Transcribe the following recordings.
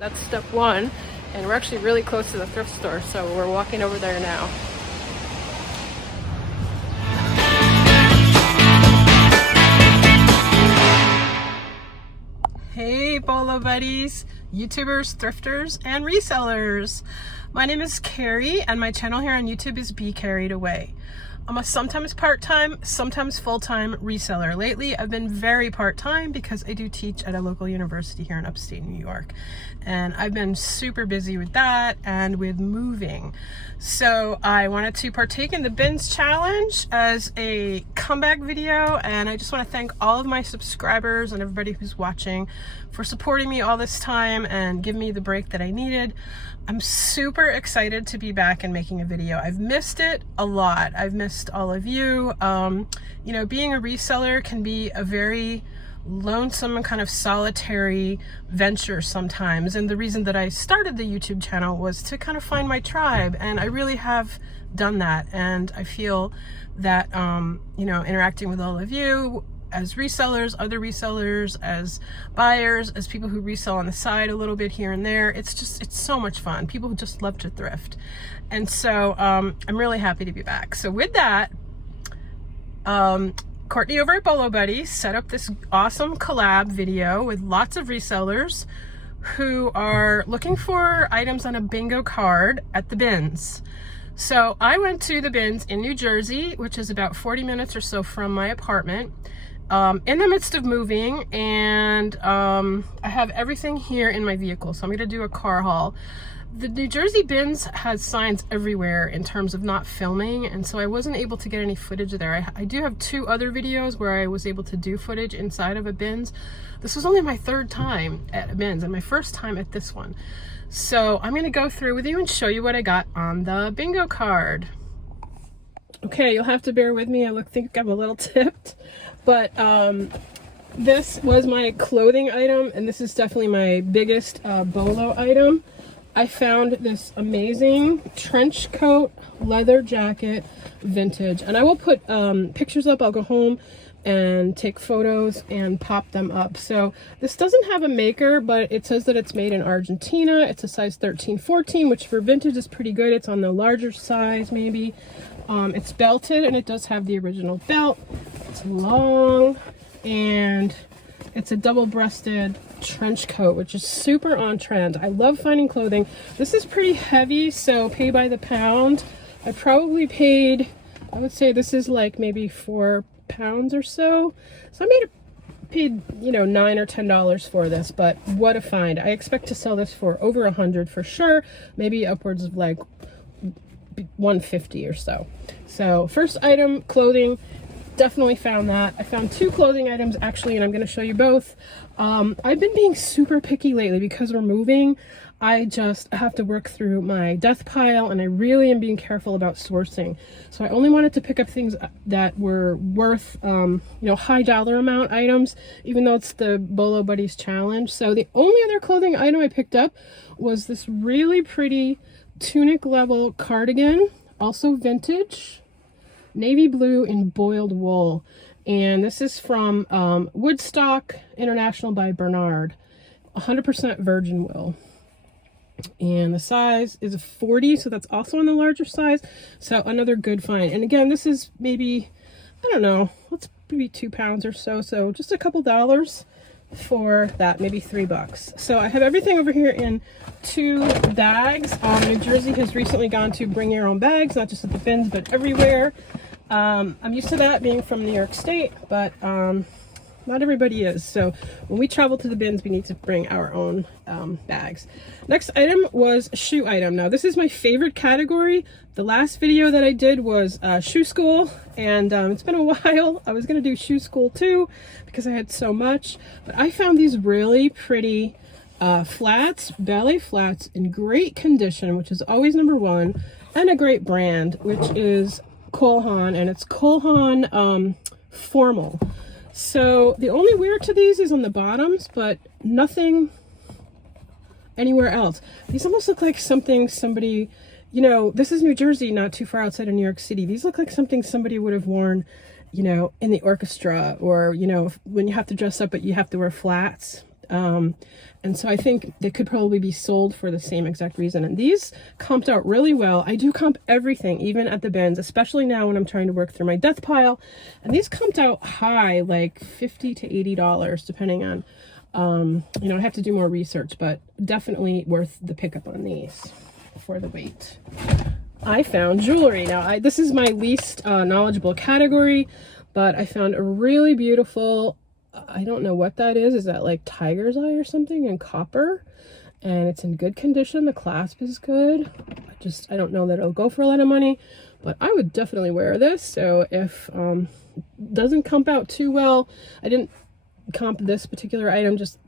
That's step one, and we're actually really close to the thrift store, so we're walking over there now. Hey Bolo buddies, YouTubers, thrifters, and resellers. My name is Carrie, and my channel here on YouTube is Be Carried Away. I'm a sometimes part-time, sometimes full-time reseller. Lately, I've been very part-time because I do teach at a local university here in upstate New York. And I've been super busy with that and with moving. So I wanted to partake in the bins challenge as a comeback video. And I just want to thank all of my subscribers and everybody who's watching for supporting me all this time and giving me the break that I needed. I'm super excited to be back and making a video. I've missed it a lot. I've missed all of you. You know, being a reseller can be a very lonesome and kind of solitary venture sometimes. And the reason that I started the YouTube channel was to kind of find my tribe. And I really have done that. And I feel that, you know, interacting with all of you as resellers, other resellers, as buyers, as people who resell on the side a little bit here and there. It's so much fun. People who just love to thrift. And so I'm really happy to be back. So with that, Courtney over at Bolo Buddies set up this awesome collab video with lots of resellers who are looking for items on a bingo card at the bins. So I went to the bins in New Jersey, which is about 40 minutes or so from my apartment. In the midst of moving, and I have everything here in my vehicle, so I'm going to do a car haul. The New Jersey bins has signs everywhere in terms of not filming, and so I wasn't able to get any footage there. I do have two other videos where I was able to do footage inside of a bins. This was only my third time at a bins and my first time at this one. So I'm going to go through with you and show you what I got on the bingo card. Okay, you'll have to bear with me. I think I'm a little tipped, but this was my clothing item, and this is definitely my biggest Bolo item. I found this amazing trench coat leather jacket, vintage, and I will put pictures up. I'll go home and take photos and pop them up. So this doesn't have a maker, but it says that it's made in Argentina. It's a size 13-14, which for vintage is pretty good. It's on the larger size maybe. It's belted, and it does have the original belt. It's long, and it's a double-breasted trench coat, which is super on trend. I love finding clothing. This is pretty heavy, so pay by the pound. I probably paid, I would say this is like maybe 4 pounds or so. So I paid, you know, $9 or $10 for this, but what a find. I expect to sell this for over 100 for sure, maybe upwards of like 150 or so. So first item, clothing, definitely found that. I found two clothing items actually, and I'm going to show you both. I've been being super picky lately because we're moving. I just have to work through my death pile, and I really am being careful about sourcing. So I only wanted to pick up things that were worth, you know, high dollar amount items, even though it's the Bolo Buddies challenge. So the only other clothing item I picked up was this really pretty tunic level cardigan, also vintage, navy blue in boiled wool. And this is from Woodstock International by Bernard, 100% virgin wool. And the size is a 40, so that's also on the larger size. So another good find. And again, this is maybe, I don't know, let's maybe 2 pounds or so. So just a couple dollars for that, maybe $3. So I have everything over here in 2 bags. New Jersey has recently gone to bring your own bags, not just at the bins, but everywhere. I'm used to that being from New York State, but not everybody is. So when we travel to the bins, we need to bring our own bags. Next item was a shoe item. Now this is my favorite category. The last video that I did was shoe school, and it's been a while. I was going to do shoe school too because I had so much, but I found these really pretty flats, ballet flats in great condition, which is always number one, and a great brand, which is Cole Haan, and it's Cole Haan Formal. So the only wear to these is on the bottoms, but nothing anywhere else. These almost look like something somebody, you know, this is New Jersey, not too far outside of New York City. These look like something somebody would have worn, you know, in the orchestra, or, you know, when you have to dress up but you have to wear flats. And so I think they could probably be sold for the same exact reason. And these comped out really well. I do comp everything, even at the bins, especially now when I'm trying to work through my death pile. And these comped out high, like $50 to $80, depending on, you know, I have to do more research, but definitely worth the pickup on these for the weight. I found jewelry. Now, this is my least knowledgeable category, but I found a really beautiful, I don't know what that is. Is that like tiger's eye or something in copper? And it's in good condition. The clasp is good. I don't know that it'll go for a lot of money, but I would definitely wear this. So if doesn't comp out too well, I didn't comp this particular item, just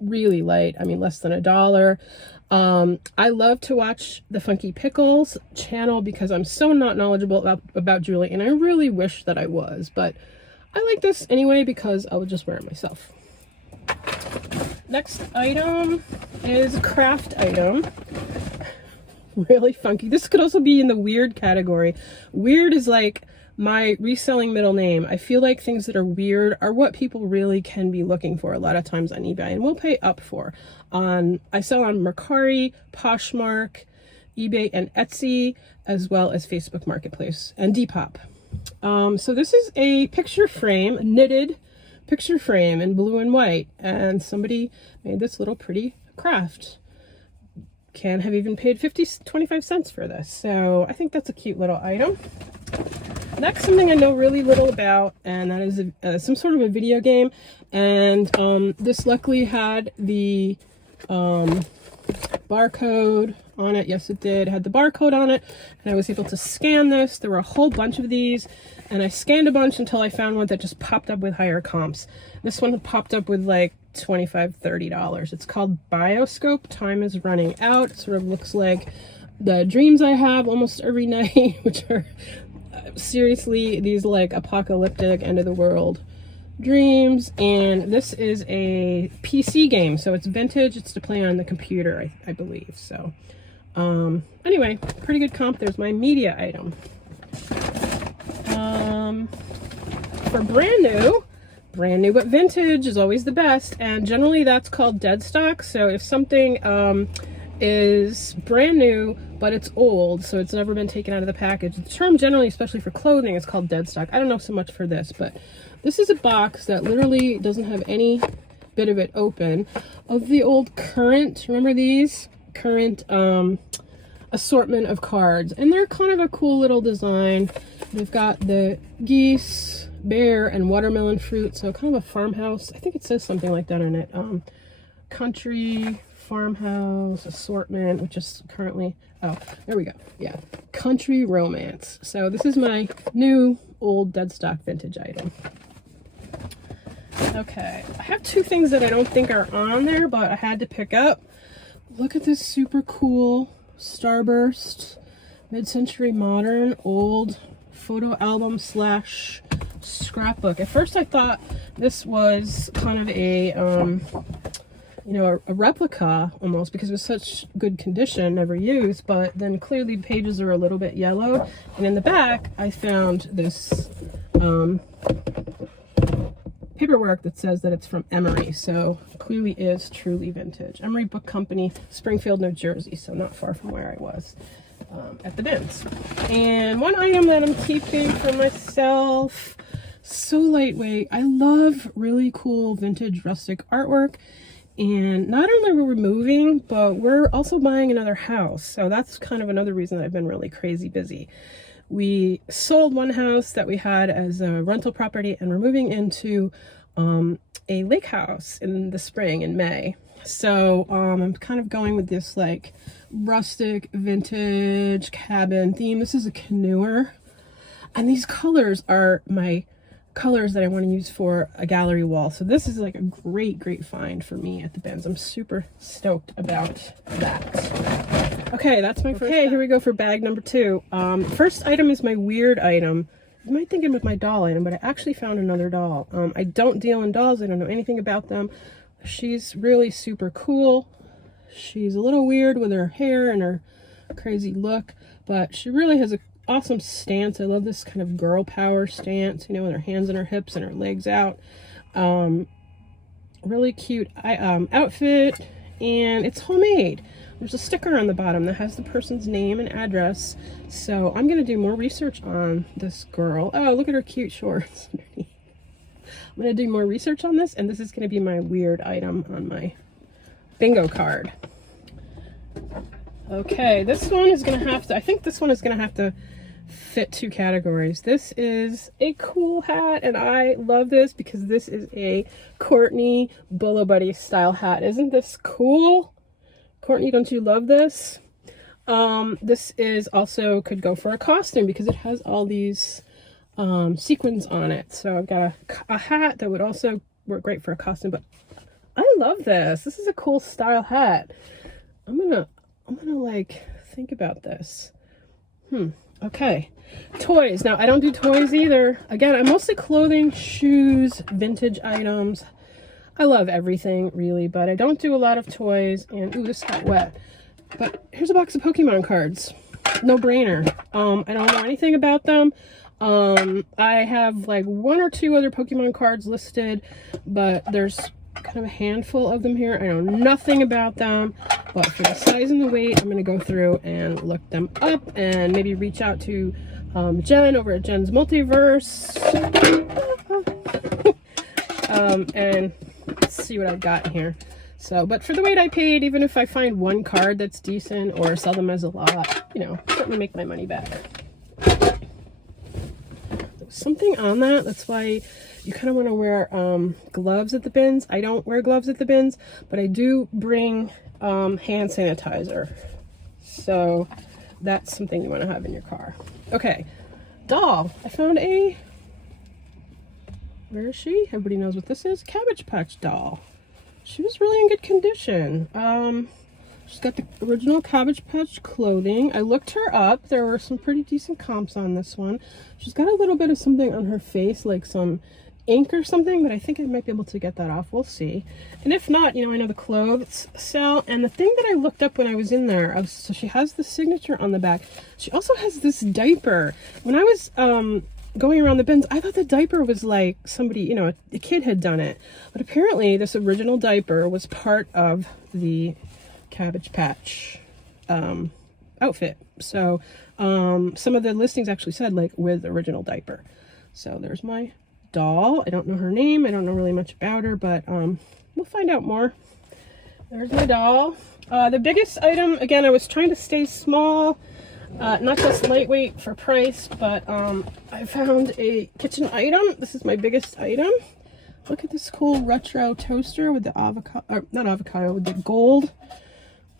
really light. I mean, less than $1. I love to watch the Funky Pickles channel because I'm so not knowledgeable about jewelry, and I really wish that I was, but I like this anyway because I would just wear it myself. Next item is a craft item. Really funky. This could also be in the weird category. Weird is like my reselling middle name. I feel like things that are weird are what people really can be looking for a lot of times on eBay and will pay up for. I sell on Mercari, Poshmark, eBay, and Etsy, as well as Facebook Marketplace and Depop. So this is a picture frame, knitted picture frame in blue and white, and somebody made this little pretty craft. Can have even paid 25 cents for this, so I think that's a cute little item. Next, something I know really little about, and that is some sort of a video game, and this luckily had the barcode on it. Yes, it did. It had the barcode on it, and I was able to scan this. There were a whole bunch of these, and I scanned a bunch until I found one that just popped up with higher comps. This one popped up with like $25, $30. It's called Bioscope. Time is running out. It sort of looks like the dreams I have almost every night, which are seriously these like apocalyptic end of the world dreams. And this is a PC game, so it's vintage. It's to play on the computer, I believe. So anyway, pretty good comp. There's my media item. For brand new but vintage is always the best, and generally that's called dead stock. So if something is brand new but it's old, so it's never been taken out of the package, the term generally, especially for clothing, is called dead stock. I don't know so much for this, but this is a box that literally doesn't have any bit of it open, of the old current, remember these current assortment of cards, and they're kind of a cool little design. They've got the geese, bear, and watermelon fruit, so kind of a farmhouse. I think it says something like that on it. Country farmhouse assortment, which is currently, oh, there we go. Yeah, country romance. So this is my new old dead stock vintage item. Okay, I have two things that I don't think are on there, but I had to pick up. Look at this super cool Starburst mid-century modern old photo album slash scrapbook. At first I thought this was kind of a you know, a replica almost, because it was such good condition, never used, but then clearly the pages are a little bit yellowed. And in the back I found this paperwork that says that it's from Emery, so clearly is truly vintage. Emery Book Company, Springfield, New Jersey, so not far from where I was at the bins. And one item that I'm keeping for myself, so lightweight. I love really cool vintage rustic artwork, and not only are we moving, but we're also buying another house, so that's kind of another reason that I've been really crazy busy. We sold one house that we had as a rental property, and we're moving into a lake house in the spring, in May. So I'm kind of going with this like rustic vintage cabin theme. This is a canoer, and these colors are my colors that I want to use for a gallery wall. So this is like a great find for me at the bins. I'm super stoked about that. Okay, that's my first. Okay, here we go for bag number 2. First item is my weird item. You might think it was my doll item, but I actually found another doll. I don't deal in dolls. I don't know anything about them. She's really super cool. She's a little weird with her hair and her crazy look, but she really has an awesome stance. I love this kind of girl power stance, you know, with her hands on her hips and her legs out. really cute outfit, and it's homemade. There's a sticker on the bottom that has the person's name and address. So I'm gonna do more research on this girl. Oh, look at her cute shorts underneath. I'm gonna do more research on this, and this is gonna be my weird item on my bingo card. Okay, this one is gonna have to, I think this one is gonna have to fit 2 categories. This is a cool hat, and I love this because this is a Courtney Bolo Buddy style hat. Isn't this cool? Courtney, don't you love this? This is also could go for a costume because it has all these sequins on it. So I've got a hat that would also work great for a costume, but I love this. This is a cool style hat. I'm gonna like think about this. Okay. Toys. Now I don't do toys either. Again, I'm mostly clothing, shoes, vintage items. I love everything really, but I don't do a lot of toys. And ooh, this got wet. But here's a box of Pokemon cards. No brainer. I don't know anything about them. I have like 1 or 2 other Pokemon cards listed, but there's kind of a handful of them here. I know nothing about them, but for the size and the weight, I'm going to go through and look them up and maybe reach out to Jen over at Jen's Multiverse and see what I've got here. So, but for the weight I paid, even if I find one card that's decent or sell them as a lot, you know, certainly make my money back. There's something on that. That's why you kind of want to wear gloves at the bins. I don't wear gloves at the bins, but I do bring hand sanitizer. So that's something you want to have in your car. Okay, doll. I found a, where is she? Everybody knows what this is. Cabbage Patch doll. She was really in good condition. She's got the original Cabbage Patch clothing. I looked her up. There were some pretty decent comps on this one. She's got a little bit of something on her face, like some ink or something, but I think I might be able to get that off. We'll see. And if not, you know, I know the clothes sell. And the thing that I looked up when I was in there, so she has the signature on the back. She also has this diaper. When I was going around the bins, I thought the diaper was like somebody, you know, a kid had done it. But apparently this original diaper was part of the Cabbage Patch outfit. So some of the listings actually said like with original diaper. So there's my doll. I don't know her name. I don't know really much about her, but we'll find out more. There's my doll. The biggest item, again, I was trying to stay small, not just lightweight for price, but I found a kitchen item. This is my biggest item. Look at this cool retro toaster with the avocado, or not avocado, with the gold,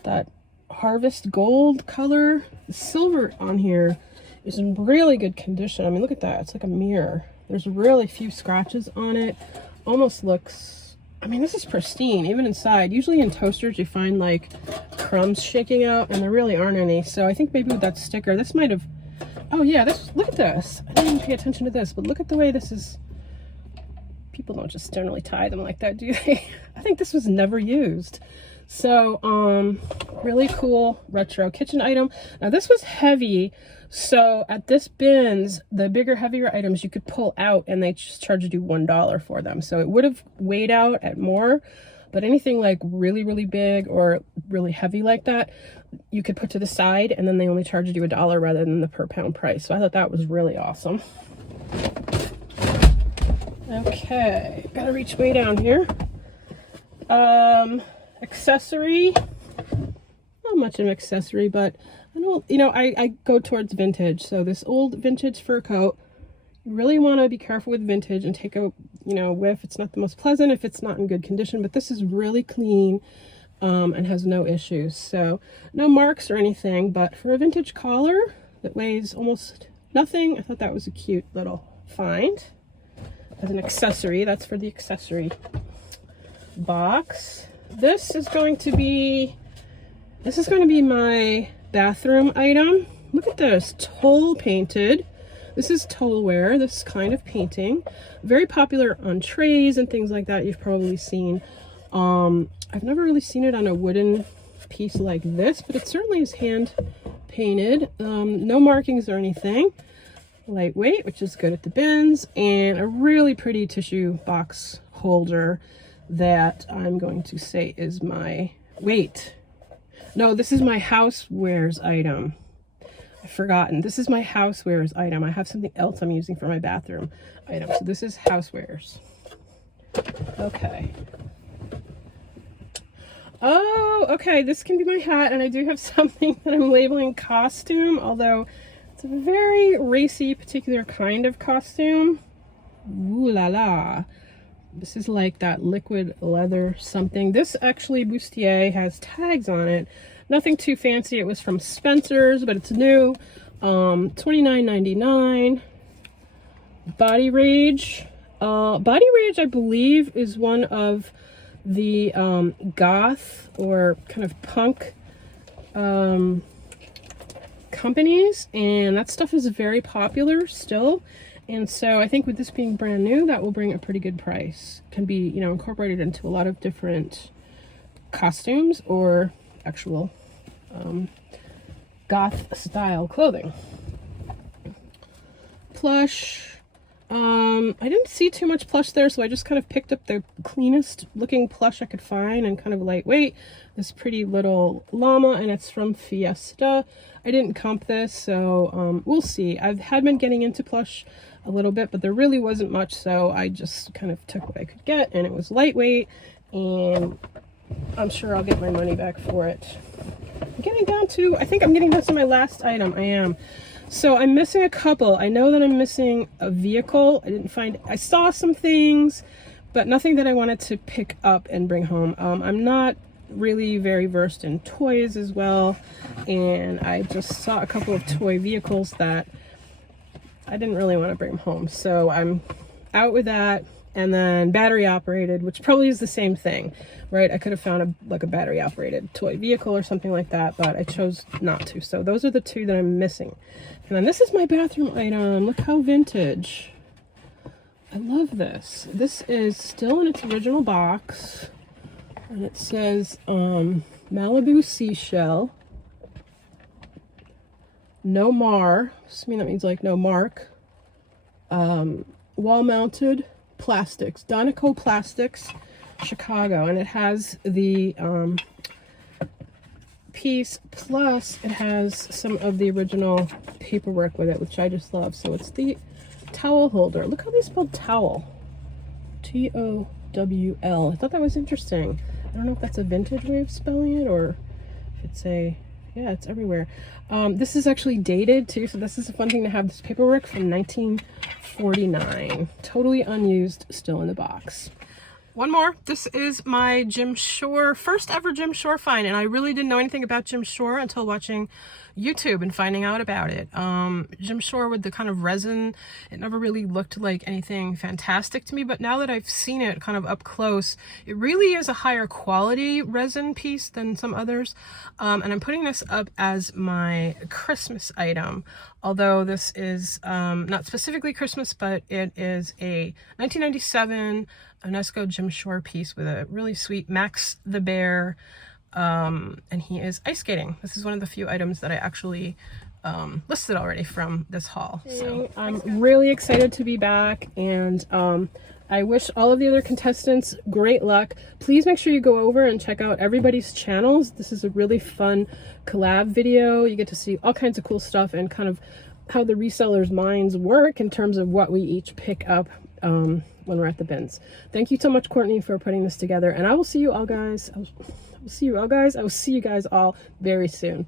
that harvest gold color. The silver on here is in really good condition. I mean, look at that. It's like a mirror. There's really few scratches on it. Almost looks, I mean, this is pristine, even inside. Usually in toasters you find like crumbs shaking out, and there really aren't any. So I think maybe with that sticker, this might have, oh yeah, this, look at this. I didn't even pay attention to this, but look at the way this is. People don't just generally tie them like that, do they? I think this was never used. So, really cool retro kitchen item. Now this was heavy, so at this bins, the bigger, heavier items you could pull out and they just charged you $1 for them. So it would have weighed out at more, but anything like really, really big or really heavy like that, you could put to the side and then they only charged you $1 rather than the per pound price. So I thought that was really awesome. Okay, gotta reach way down here. Accessory, not much of an accessory, but I don't, you know, I go towards vintage. So this old vintage fur coat, you really want to be careful with vintage and take a, you know, whiff. It's not the most pleasant if it's not in good condition, but this is really clean and has no issues. So no marks or anything, but for a vintage collar that weighs almost nothing, I thought that was a cute little find. As an accessory, that's for the accessory box. This is going to be my bathroom item. Look at this, toll painted. This is tollware, this kind of painting. Very popular on trays and things like that, you've probably seen. I've never really seen it on a wooden piece like this, but it certainly is hand painted. No markings or anything. Lightweight, which is good at the bins, and a really pretty tissue box holder. that I'm going to say is my, wait, no, this is my housewares item. I've forgotten. This is my housewares item. I have something else I'm using for my bathroom item. So this is housewares. Okay. Oh, okay. This can be my hat, and I do have something that I'm labeling costume, although it's a very racy, particular kind of costume. Ooh la la. This is like that liquid leather something. This actually, bustier, has tags on it. Nothing too fancy. It was from Spencer's, but it's new. $29.99. Body Rage. Body Rage, I believe, is one of the goth or kind of punk companies, and that stuff is very popular still. And so I think with this being brand new, that will bring a pretty good price. Can be, you know, incorporated into a lot of different costumes or actual goth style clothing. Plush. I didn't see too much plush there, so I just kind of picked up the cleanest looking plush I could find and kind of lightweight. This pretty little llama, and it's from Fiesta. I didn't comp this, so we'll see. Had been getting into plush a little bit, but there really wasn't much, so I just kind of took what I could get, and it was lightweight, and I'm sure I'll get my money back for it. I'm getting down to, I think I'm getting down to my last item. I am. So I'm missing a couple. I know that I'm missing a vehicle. I saw some things, but nothing that I wanted to pick up and bring home. I'm not really very versed in toys as well, and I just saw a couple of toy vehicles that I didn't really want to bring home. So I'm out with that. And then battery operated, which probably is the same thing, right? I could have found a battery operated toy vehicle or something like that, but I chose not to. So those are the two that I'm missing. And then this is my bathroom item. Look how vintage. I love this. This is still in its original box, and it says Malibu Seashell. No mar. I mean, that means like no mark. Wall mounted plastics, Donico Plastics, Chicago, and it has the piece, plus it has some of the original paperwork with it, which I just love. So it's the towel holder. Look how they spelled towel. T-O-W-L. I thought that was interesting. I don't know if that's a vintage way of spelling it, or if it's yeah, it's everywhere. This is actually dated too, so this is a fun thing to have. This paperwork from 1949. Totally unused, still in the box. One more. This is my Jim Shore, first ever Jim Shore find, and I really didn't know anything about Jim Shore until watching YouTube and finding out about it. Jim Shore with the kind of resin, it never really looked like anything fantastic to me, but now that I've seen it kind of up close, it really is a higher quality resin piece than some others. And I'm putting this up as my Christmas item, although this is not specifically Christmas, but it is a 1997 UNESCO Jim Shore piece with a really sweet Max the Bear, and he is ice skating. This is one of the few items that I actually listed already from this haul. So I'm really excited to be back, and I wish all of the other contestants great luck. Please make sure you go over and check out everybody's channels. This is a really fun collab video. You get to see all kinds of cool stuff and kind of how the resellers' minds work in terms of what we each pick up when we're at the bins. Thank you so much, Courtney, for putting this together, and I will see you all guys. I will see you guys all very soon.